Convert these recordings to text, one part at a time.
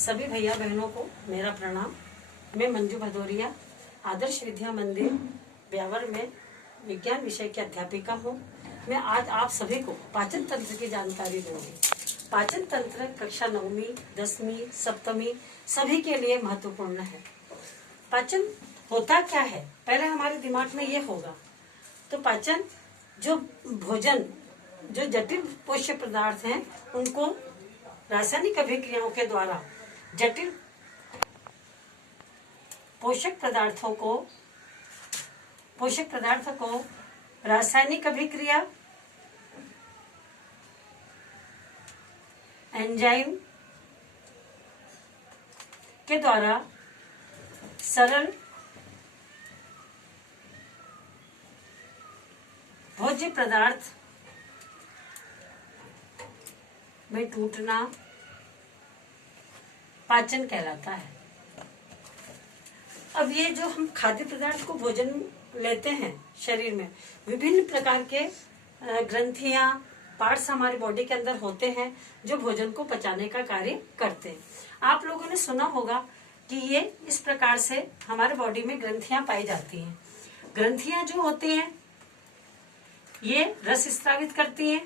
सभी भैया बहनों को मेरा प्रणाम। मैं मंजू भदौरिया आदर्श विद्या मंदिर ब्यावर में विज्ञान विषय की अध्यापिका हूँ। मैं आज आप सभी को पाचन तंत्र की जानकारी दूंगी। पाचन तंत्र कक्षा 9वीं, 10वीं, 7वीं सभी के लिए महत्वपूर्ण है। पाचन होता क्या है, पहले हमारे दिमाग में ये होगा। तो पाचन जो भोजन, जो जटिल पोषक पदार्थ हैं, उनको रासायनिक अभिक्रियाओं के द्वारा जटिल पोषक पदार्थों को रासायनिक अभिक्रिया, एंजाइम के द्वारा सरल भोज्य पदार्थ में टूटना पाचन कहलाता है। अब ये जो हम खाद्य पदार्थ को भोजन लेते हैं, शरीर में विभिन्न प्रकार के ग्रंथियां, पार्ट्स हमारी बॉडी के अंदर होते हैं जो भोजन को पचाने का कार्य करते हैं। आप लोगों ने सुना होगा कि ये इस प्रकार से हमारे बॉडी में ग्रंथियां पाई जाती हैं। ग्रंथियां जो होती हैं ये रस स्रावित करती हैं,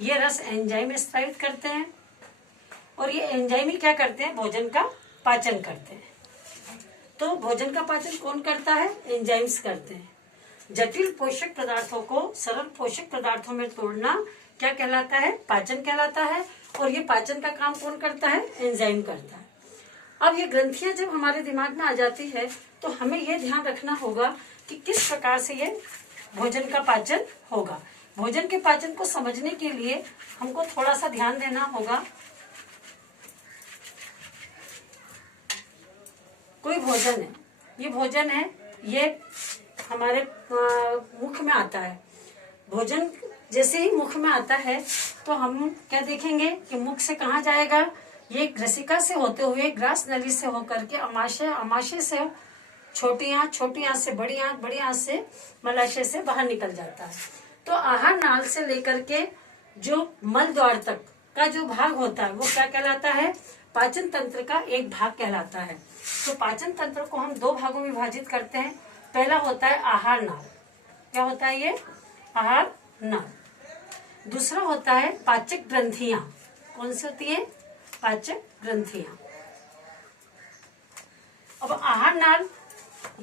ये रस एंजाइम स्रावित करते हैं और ये एंजाइम ही क्या करते हैं, भोजन का पाचन करते हैं। तो भोजन का पाचन कौन करता है, एंजाइम्स करते हैं। जटिल पोषक पदार्थों को सरल पोषक पदार्थों में तोड़ना क्या कहलाता है, पाचन कहलाता है। और ये पाचन का काम कौन करता है, एंजाइम करता है। अब ये ग्रंथियां जब हमारे दिमाग में आ जाती है तो हमें ये ध्यान रखना होगा कि किस प्रकार से ये भोजन का पाचन होगा। भोजन के पाचन को समझने के लिए हमको थोड़ा सा ध्यान देना होगा। कोई भोजन है, ये भोजन है, ये हमारे मुख में आता है। भोजन जैसे ही मुख में आता है तो हम क्या देखेंगे कि मुख से कहाँ जाएगा, ये ग्रसिका से होते हुए ग्रास नली से होकर के अमाशय से छोटी आंत से बड़ी आंत से मलाशय से बाहर निकल जाता है। तो आहार नाल से लेकर के जो मल द्वार तक का जो भाग होता है वो क्या कहलाता है, पाचन तंत्र का एक भाग कहलाता है। तो पाचन तंत्र को हम दो भागों में विभाजित करते हैं। पहला होता है आहार नाल, क्या होता है ये, आहार नाल। दूसरा होता है पाचक ग्रंथियां। कौन सी होती है, पाचक ग्रंथियां। अब आहार नाल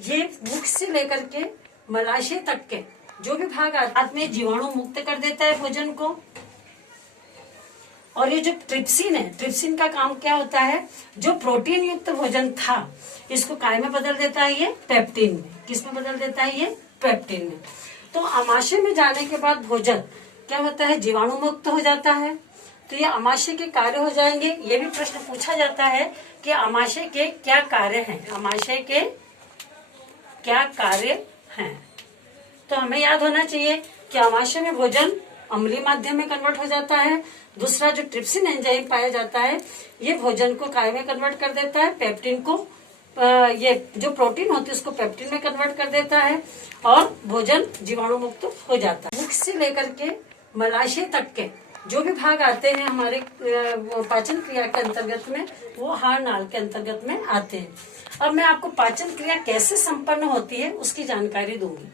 ये मुख से लेकर के मलाशय तक के जो भी भाग आते में जीवाणु मुक्त कर देता है भोजन को। और ये जो ट्रिप्सिन है, ट्रिप्सिन का काम क्या होता है, जो प्रोटीन युक्त भोजन था इसको काय में बदल देता है, ये पेप्टिन में। किस में बदल देता है, ये पेप्टिन में। तो अमाशय में जाने के बाद भोजन क्या होता है, जीवाणु मुक्त हो जाता है। तो ये अमाशय के कार्य हो जाएंगे। ये भी प्रश्न पूछा जाता है कि अमाशय के क्या कार्य हैं, अमाशय के क्या कार्य हैं। तो हमें याद होना चाहिए कि अमाशय में भोजन अम्लीय माध्यम में कन्वर्ट हो जाता है। दूसरा जो ट्रिप्सिन एंजाइम पाया जाता है ये भोजन को काय में कन्वर्ट कर देता है, पेप्टिन को ये जो प्रोटीन होती है उसको पेप्टिन में कन्वर्ट कर देता है और भोजन जीवाणु मुक्त हो जाता है। मुख से लेकर के मलाशय तक के जो भी भाग आते हैं हमारे पाचन क्रिया के अंतर्गत में, वो आहार नाल के अंतर्गत में आते हैं। अब मैं आपको पाचन क्रिया कैसे संपन्न होती है उसकी जानकारी दूंगी।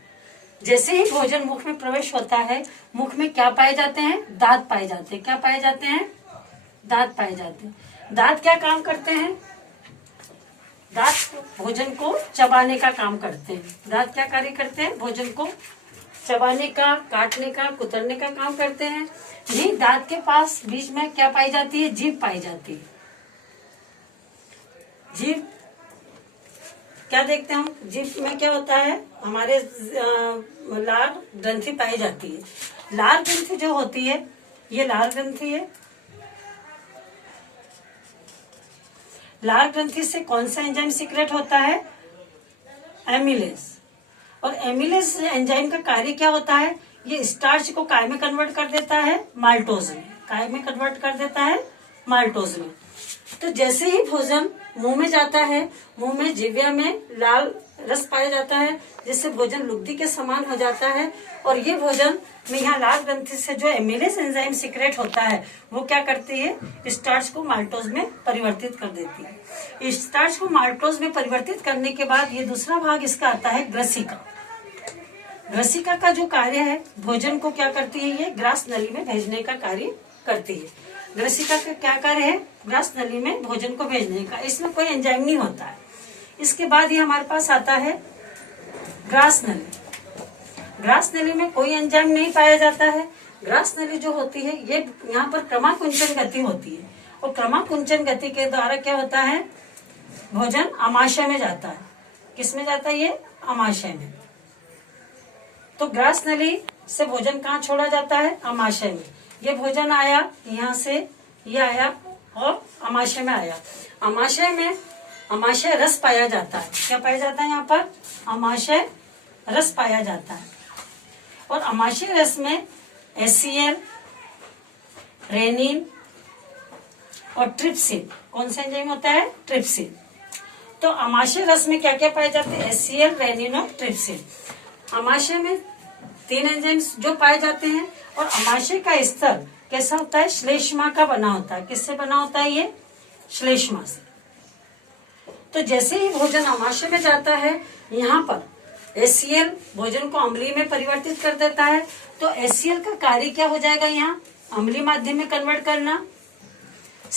जैसे ही भोजन मुख में प्रवेश होता है, मुख में क्या पाए जाते हैं, दांत पाए जाते हैं। क्या पाए जाते हैं, दांत पाए जाते हैं। दांत क्या काम करते हैं, दांत भोजन को चबाने का काम करते हैं। दांत क्या कार्य करते हैं, भोजन को चबाने का, काटने का, कुतरने का काम करते हैं। यही दांत के पास बीच में क्या पाई जाती है, जीभ पाई जाती है। जीभ क्या देखते हैं हम, जीभ में क्या होता है, हमारे लार ग्रंथि पाई जाती है। लार ग्रंथि जो होती है ये लार ग्रंथि है। लार ग्रंथि से कौन सा एंजाइम सीक्रेट होता है, एमिलेज। और एमिलेज एंजाइम का कार्य क्या होता है, ये स्टार्च को काय में कन्वर्ट कर देता है, माल्टोज में। काय में कन्वर्ट कर देता है, माल्टोज में। तो जैसे ही भोजन मुंह में जाता है, मुंह में जिह्वा में लाल रस पाया जाता है, जिससे भोजन लुगदी के समान हो जाता है। और ये भोजन में यहाँ लाल ग्रंथि से जो एमिलेस एंजाइम सीक्रेट होता है, वो क्या करती है, स्टार्च को माल्टोज में परिवर्तित कर देती है। स्टार्च को माल्टोज में परिवर्तित करने के बाद ये दूसरा भाग इसका आता है ग्रसिका। ग्रसिका का जो कार्य है, भोजन को क्या करती है, ये ग्रास नली में भेजने का कार्य करती है। ग्रसिका का क्या कार्य है, ग्रास नली में भोजन को भेजने का। इसमें कोई एंजाइम नहीं होता है। इसके बाद ये हमारे पास आता है ग्रास नली। ग्रास नली में कोई एंजाइम नहीं पाया जाता है। ग्रास नली जो होती है, ये यहाँ पर क्रमाकुंचन गति होती है, और क्रमाकुंचन गति के द्वारा क्या होता है, भोजन आमाशय में जाता है। किस में जाता है, ये आमाशय में। तो ग्रास नली से भोजन कहाँ छोड़ा जाता है, आमाशय में। ये भोजन आया यहाँ से, ये आया और आमाशय में आया। आमाशय में आमाशय रस पाया जाता है। क्या पाया जाता है, यहाँ पर आमाशय रस पाया जाता है। और आमाशय रस में HCl, रेनिन और ट्रिप्सिन, कौन सा एंजाइम होता है, ट्रिप्सिन। तो आमाशय रस में क्या क्या पाए जाते हैं, HCl, रेनिन और ट्रिप्सिन। आमाशय में 3 एंजाइम्स जो पाए जाते हैं। और आमाशय का स्तर कैसा होता है, श्लेष्मा का बना होता है। किससे बना होता है, ये श्लेष्मा से। तो जैसे ही भोजन आमाशय में जाता है, यहाँ पर HCl भोजन को अम्लीय में परिवर्तित कर देता है। तो HCl का कार्य क्या हो जाएगा, यहाँ अम्लीय माध्यम में कन्वर्ट करना।